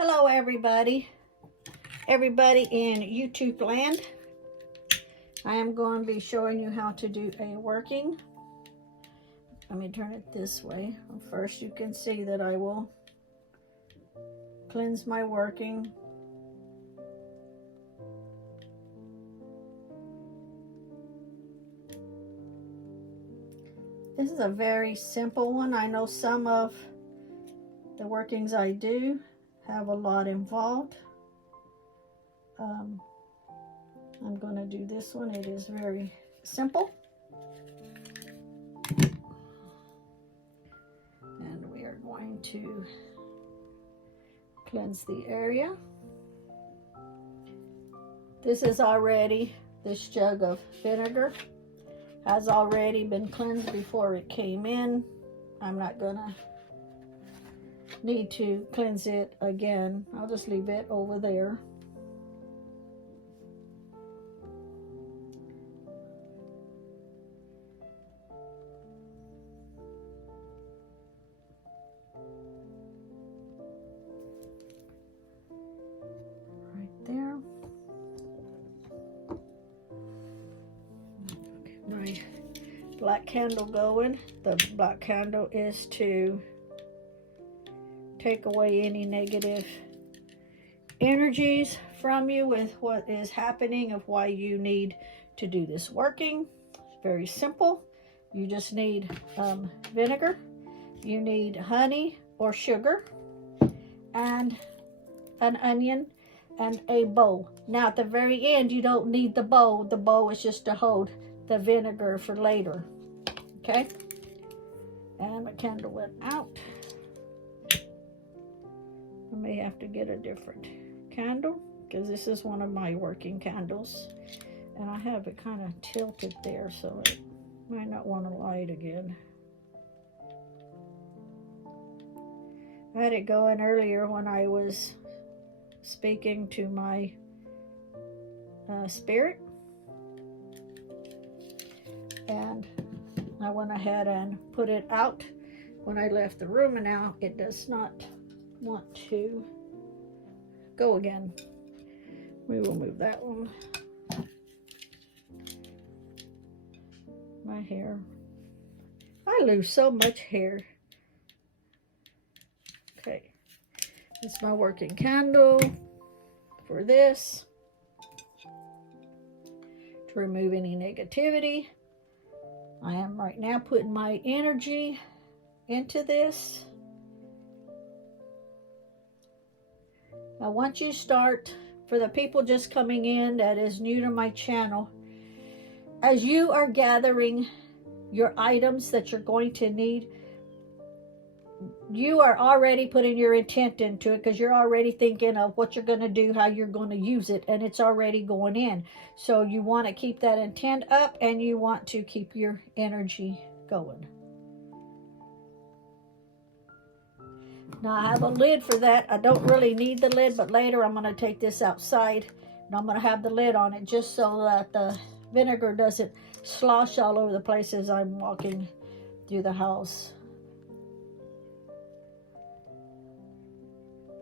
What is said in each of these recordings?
Hello everybody in YouTube land. I am going to be showing you how to do a working. Let me turn it this way. First you can see that I will cleanse my working. This is a very simple one. I know some of the workings I do have a lot involved. I'm going to do this one. It is very simple. And we are going to cleanse the area. This is already, this jug of vinegar has already been cleansed before it came in. I'm not going to need to cleanse it again. I'll just leave it over there. Right there. Okay, my black candle going. The black candle is to take away any negative energies from you with what is happening of why you need to do this working. It's very simple. You just need vinegar, you need honey or sugar, and an onion and a bowl. Now at the very end you don't need the bowl. The bowl is just to hold the vinegar for later. Okay, and my candle went out. I may have to get a different candle because this is one of my working candles and I have it kind of tilted there, so it might not want to light again. I had it going earlier when I was speaking to my spirit, and I went ahead and put it out when I left the room, and now it does not want to go again. We will move that one. My hair. I lose so much hair. Okay. It's my working candle for this. To remove any negativity. I am right now putting my energy into this. Now once you start, for the people just coming in that is new to my channel, as you are gathering your items that you're going to need, you are already putting your intent into it because you're already thinking of what you're going to do, how you're going to use it, and it's already going in. So you want to keep that intent up and you want to keep your energy going. Now I have a lid for that. I don't really need the lid, but later I'm going to take this outside and I'm going to have the lid on it just so that the vinegar doesn't slosh all over the place as I'm walking through the house.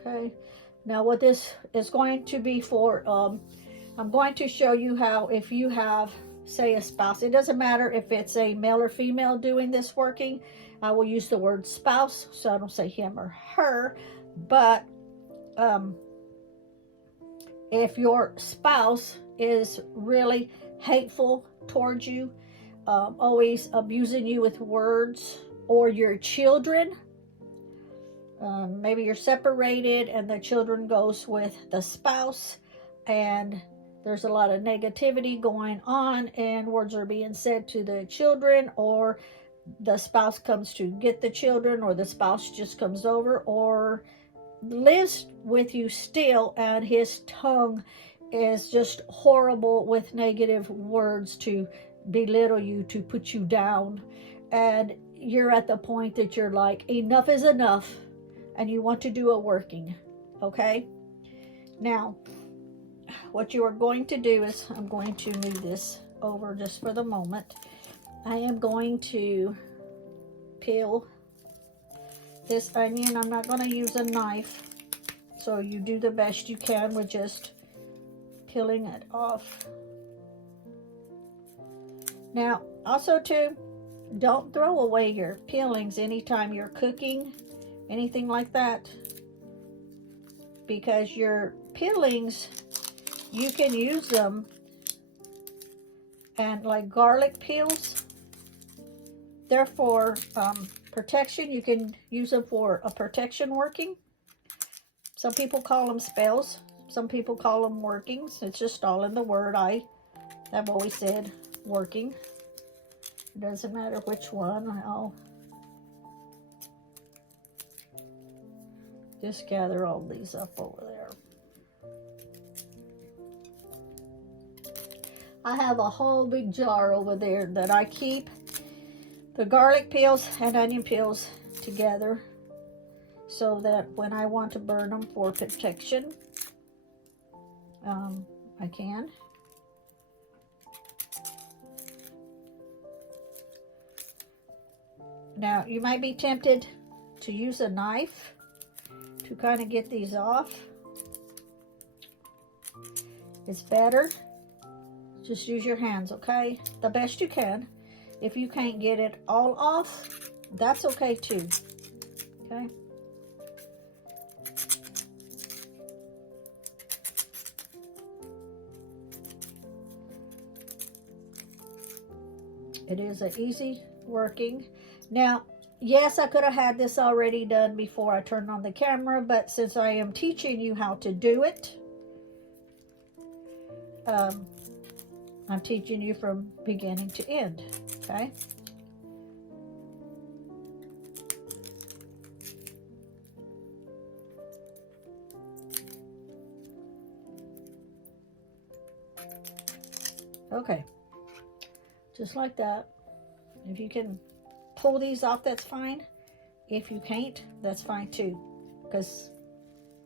Okay, now what this is going to be for, I'm going to show you how, if you have, say, a spouse, it doesn't matter if it's a male or female doing this working. I will use the word spouse, so I don't say him or her, but if your spouse is really hateful towards you, always abusing you with words, or your children, maybe you're separated and the children goes with the spouse and there's a lot of negativity going on and words are being said to the children, or the spouse comes to get the children, or the spouse just comes over or lives with you still and his tongue is just horrible with negative words to belittle you, to put you down, and you're at the point that you're like, enough is enough, and you want to do a working. Okay, now what you are going to do is, I'm going to move this over just for the moment. I am going to peel this onion. I'm not going to use a knife So you do the best you can with just peeling it off. Now, also too, don't throw away your peelings anytime you're cooking, anything like that, because your peelings, you can use them, and like garlic peels, they're for protection. You can use them for a protection working. Some people call them spells. Some people call them workings. It's just all in the word. I've always said working. It doesn't matter which one. I'll just gather all these up over there. I have a whole big jar over there that I keep the garlic peels and onion peels together so that when I want to burn them for protection, I can. Now, you might be tempted to use a knife to kind of get these off. It's better. Just use your hands, okay? The best you can. If you can't get it all off, that's okay too, okay? It is an easy working. Now, yes, I could have had this already done before I turned on the camera, but since I am teaching you how to do it, I'm teaching you from beginning to end, okay? Okay, just like that. If you can pull these off, that's fine. If you can't, that's fine too, because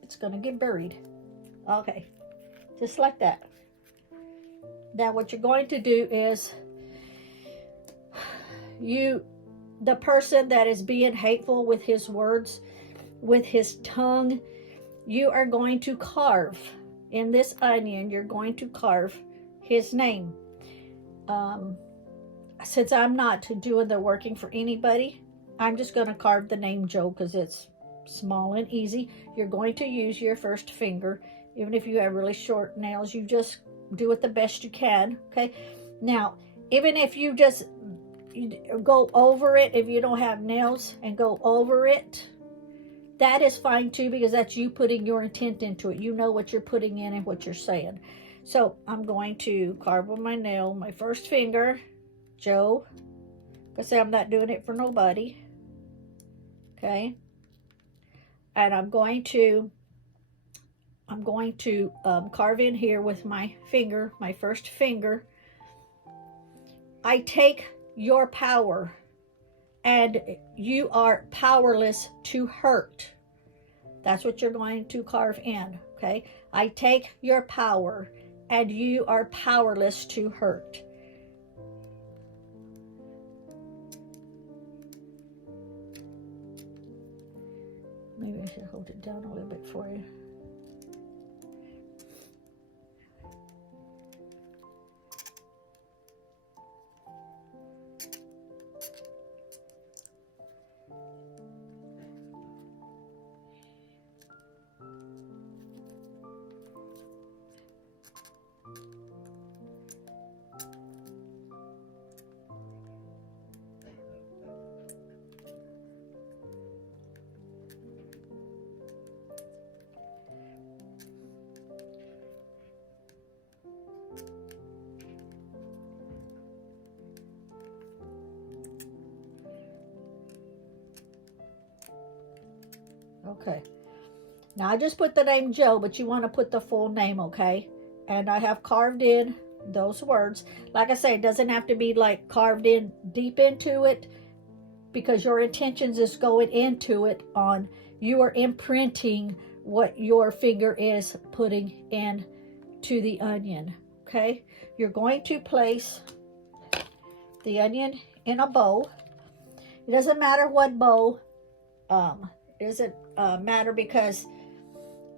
it's gonna get buried. Okay, just like that. Now what you're going to do is, the person that is being hateful with his words, with his tongue, you are going to carve in this onion, you're going to carve his name. Since I'm not doing the working for anybody, I'm just going to carve the name Joe because it's small and easy. You're going to use your first finger. Even if you have really short nails, you just do it the best you can, okay? Now, even if you just go over it, if you don't have nails and go over it, that is fine too, because that's you putting your intent into it. You know what you're putting in and what you're saying. So I'm going to carve on my nail, my first finger, Joe, because I'm not doing it for nobody, okay? And I'm going to carve in here with my finger, my first finger. I take your power, and you are powerless to hurt. That's what you're going to carve in, okay? I take your power, and you are powerless to hurt. Maybe I should hold it down a little bit for you. Okay, now I just put the name Joe, but you want to put the full name, okay? And I have carved in those words. Like I say, it doesn't have to be like carved in deep into it, because your intentions is going into it on, you are imprinting what your finger is putting in to the onion, okay? You're going to place the onion in a bowl. It doesn't matter what bowl. It doesn't matter, because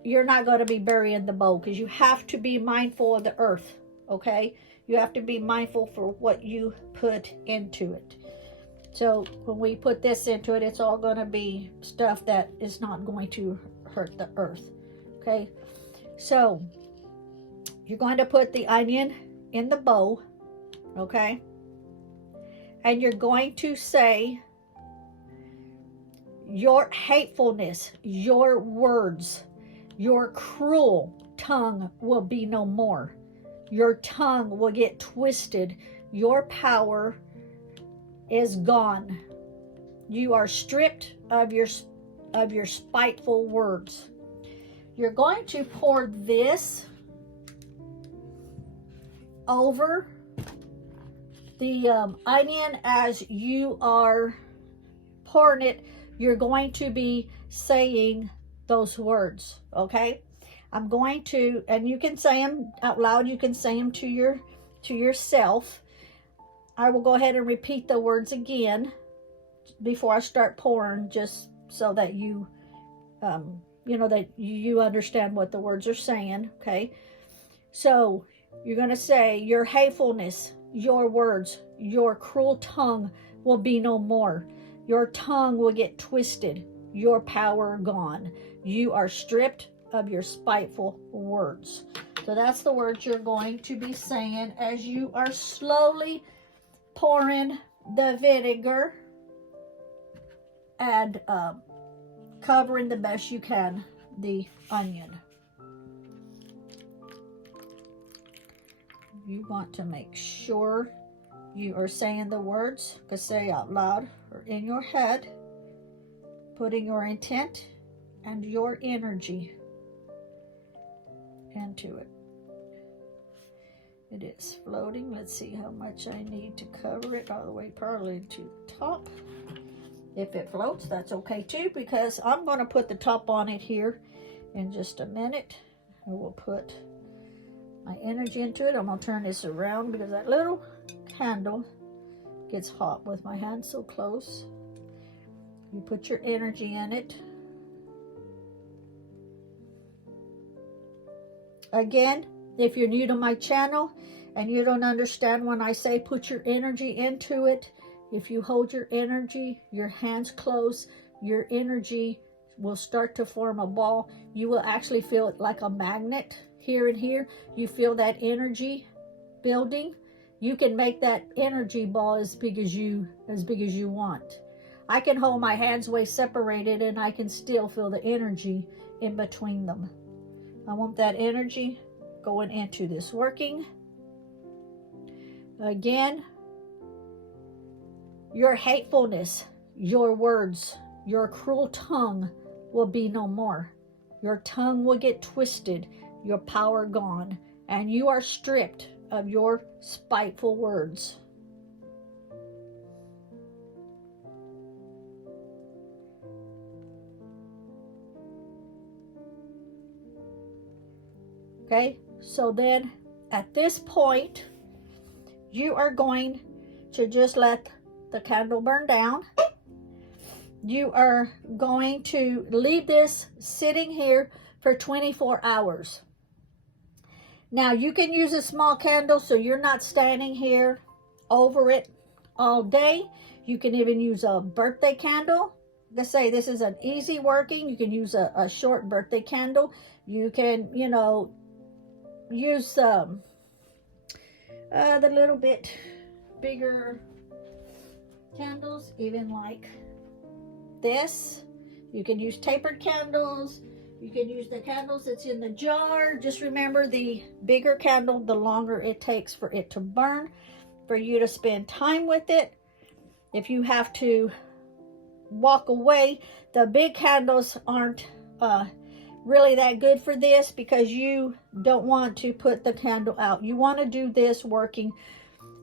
you're not going to be burying the bowl, because you have to be mindful of the earth, okay? You have to be mindful for what you put into it. So when we put this into it, it's all going to be stuff that is not going to hurt the earth, okay? So you're going to put the onion in the bowl, okay? And you're going to say, your hatefulness, your words, your cruel tongue will be no more. Your tongue will get twisted. Your power is gone. You are stripped of your spiteful words. You're going to pour this over the onion. As you are pouring it, you're going to be saying those words, okay? I'm going to, and you can say them out loud, you can say them to yourself. I will go ahead and repeat the words again before I start pouring, just so that you know, that you understand what the words are saying, okay? So you're going to say, your hatefulness, your words, your cruel tongue will be no more. Your tongue will get twisted, your power gone. You are stripped of your spiteful words. So that's the words you're going to be saying as you are slowly pouring the vinegar and covering the best you can the onion. You want to make sure you are saying the words, because say out loud or in your head, putting your intent and your energy into it. It is floating. Let's see how much I need to cover it all the way probably to the top. If it floats, that's okay too, because I'm going to put the top on it here in just a minute. I will put my energy into it. I'm going to turn this around because that little candle gets hot with my hand so close. You put your energy in it. Again, if you're new to my channel and you don't understand when I say put your energy into it, if you hold your energy, your hands close, your energy will start to form a ball. You will actually feel it like a magnet here and here. You feel that energy building. You can make that energy ball as big as you want. I can hold my hands way separated and I can still feel the energy in between them. I want that energy going into this working. Again, your hatefulness, your words, your cruel tongue will be no more. Your tongue will get twisted, your power gone, and you are stripped of your spiteful words. Okay, so then at this point, you are going to just let the candle burn down. You are going to leave this sitting here for 24 hours. Now you can use a small candle so you're not standing here over it all day. You can even use a birthday candle. Let's say this is an easy working. You can use a short birthday candle. You can, you know, use the little bit bigger candles, even like this. You can use tapered candles. You can use the candles that's in the jar. Just remember, the bigger candle, the longer it takes for it to burn, for you to spend time with it. If you have to walk away, the big candles aren't really that good for this, because you don't want to put the candle out. You want to do this working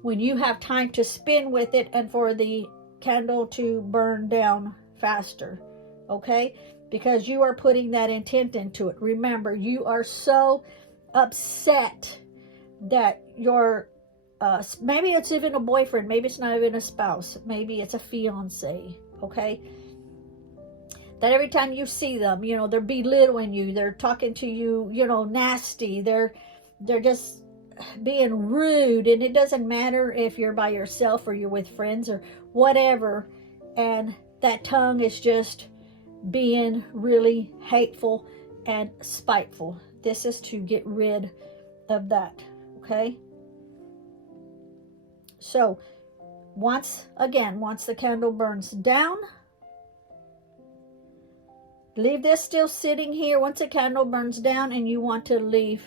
when you have time to spin with it and for the candle to burn down faster, okay? Because you are putting that intent into it. Remember, you are so upset that your maybe it's even a boyfriend, maybe it's not even a spouse, maybe it's a fiance, okay? that every time you see them, you know, they're belittling you, they're talking to you, you know, nasty, they're just being rude. And it doesn't matter if you're by yourself or you're with friends or whatever, and that tongue is just being really hateful and spiteful. This is to get rid of that, okay? So once the candle burns down, leave this still sitting here. Once the candle burns down and you want to leave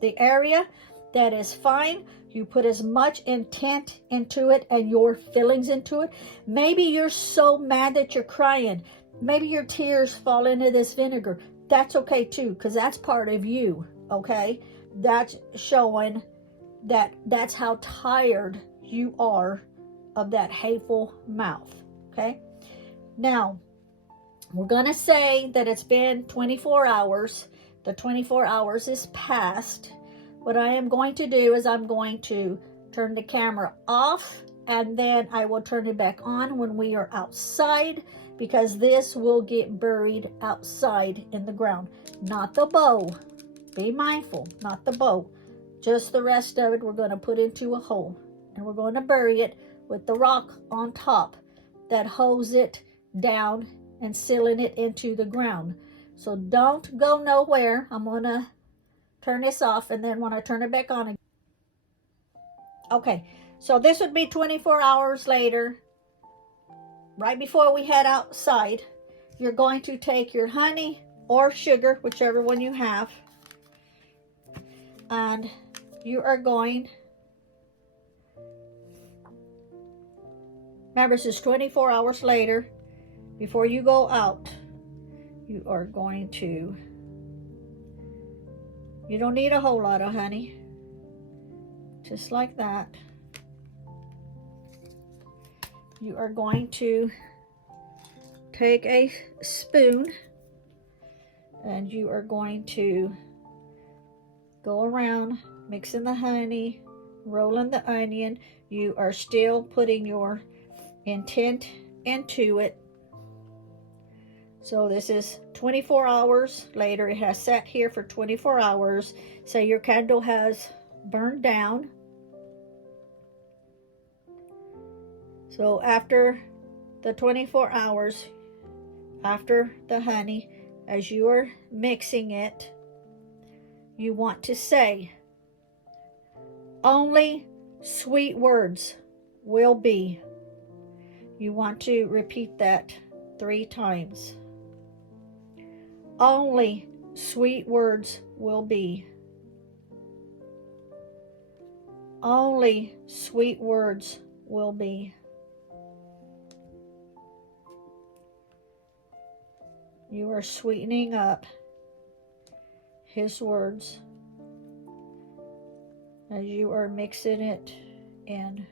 the area, that is fine. You put as much intent into it and your feelings into it. Maybe you're so mad that you're crying. Maybe your tears fall into this vinegar. That's okay too, because that's part of you, okay? That's showing that that's how tired you are of that hateful mouth, okay? Now, we're going to say that it's been 24 hours. The 24 hours is past. What I am going to do is I'm going to turn the camera off, and then I will turn it back on when we are outside, because this will get buried outside in the ground. Not the bow. Be mindful, not the bow. Just the rest of it we're going to put into a hole, and we're going to bury it with the rock on top that holds it down and sealing it into the ground. So don't go nowhere. I'm going to turn this off, and then when I turn it back on again. Okay, so this would be 24 hours later, right before we head outside. You're going to take your honey or sugar, whichever one you have, and you are going, remember this is 24 hours later, before you go out, you are going to, you don't need a whole lot of honey, just like that. You are going to take a spoon and you are going to go around mixing the honey, rolling the onion. You are still putting your intent into it. So this is 24 hours later. It has sat here for 24 hours. Say your candle has burned down. So after the 24 hours, after the honey, as you are mixing it, you want to say, only sweet words will be. You want to repeat that 3 times. Only sweet words will be. Only sweet words will be. You are sweetening up his words as you are mixing it in.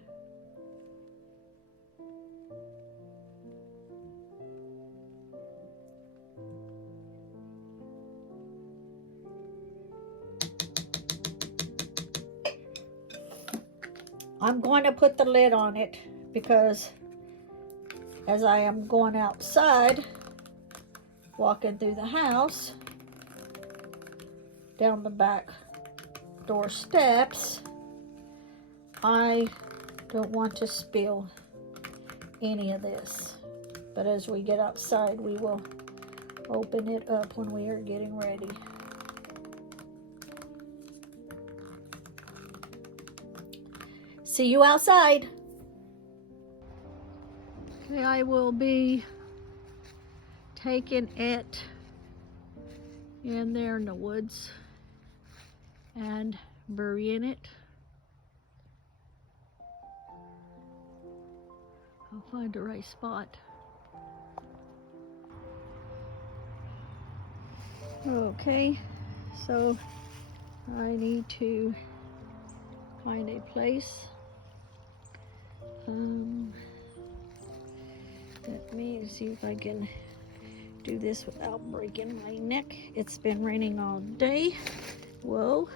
I'm going to put the lid on it because as I am going outside, walking through the house, down the back door steps, I don't want to spill any of this. But as we get outside, we will open it up when we are getting ready. See you outside. Okay, I will be taking it in there in the woods and burying it. I'll find the right spot. Okay, so I need to find a place. Let me see if I can do this without breaking my neck. It's been raining all day. Whoa.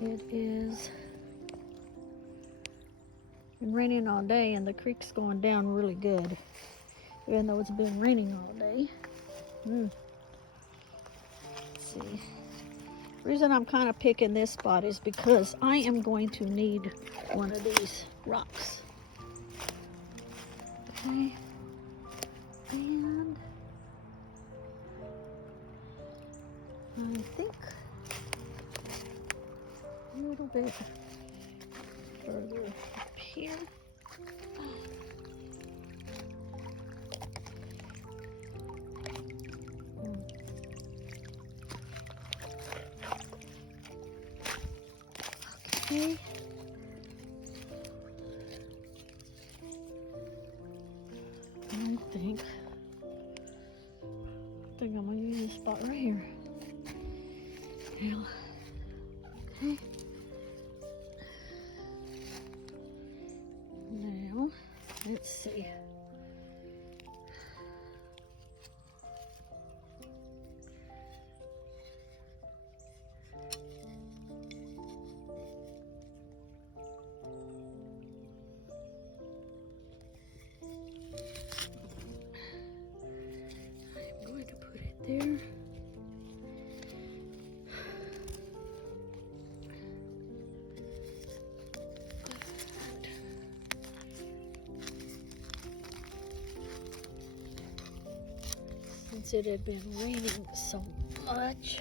It is been raining all day and the creek's going down really good. even though it's been raining all day. Let's see. The reason I'm kind of picking this spot is because I am going to need one of these rocks. Okay. And I think a little bit further up here. Okay. I think I'm gonna use this spot right here. Now, okay. Now, let's see. I'm going to put it there. Since it had been raining so much,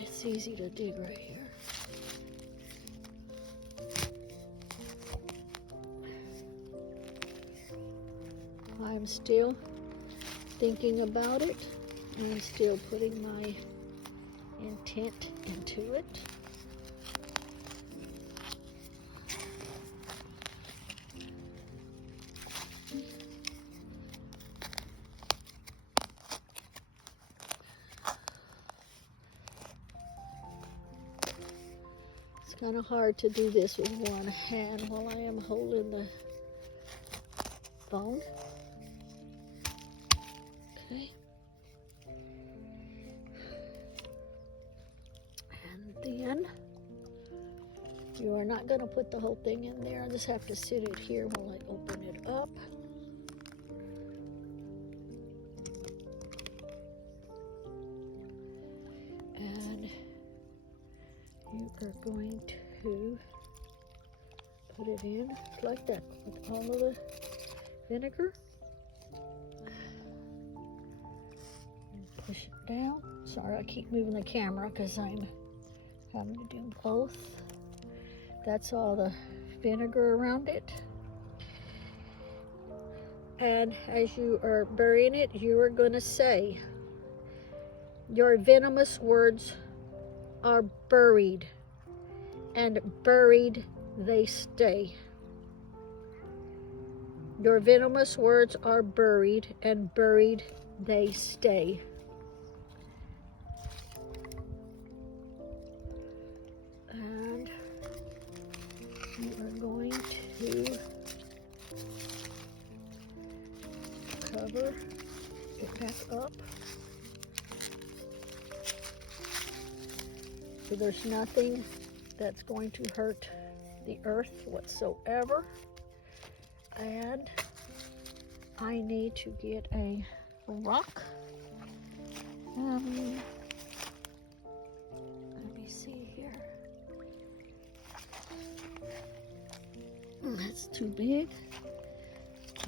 it's easy to dig right here. I'm still thinking about it. I'm still putting my intent into it. It's kind of hard to do this with one hand while I am holding the phone. Okay. And then you are not going to put the whole thing in there. I just have to sit it here while I open it up. And you are going to put it in like that with all of the vinegar. Push it down. Sorry, I keep moving the camera because I'm having to do both. That's all the vinegar around it. And as you are burying it, you are going to say, your venomous words are buried, and buried they stay. Your venomous words are buried, and buried they stay. And you are going to cover it back up so there's nothing that's going to hurt the earth whatsoever. And I need to get a rock. Let me see here. That's too big.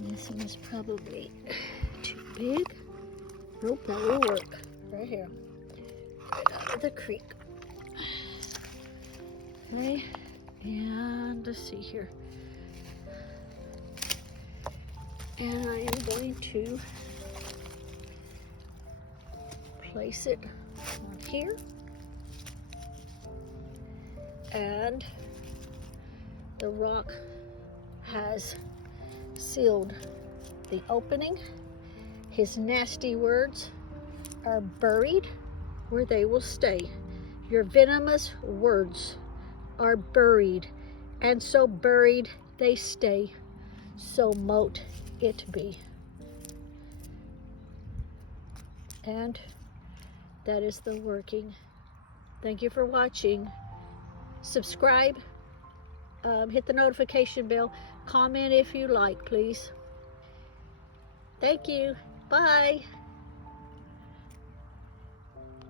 This one is probably too big. Nope, that will work. Right here. Right out of the creek. Okay, and let's see here. And I am going to place it on here. And the rock has sealed the opening. His nasty words are buried where they will stay. Your venomous words are buried, and so buried they stay. So mote it be. And that is the working. Thank you for watching. Subscribe, hit the notification bell, comment if you like, please. Thank you. Bye.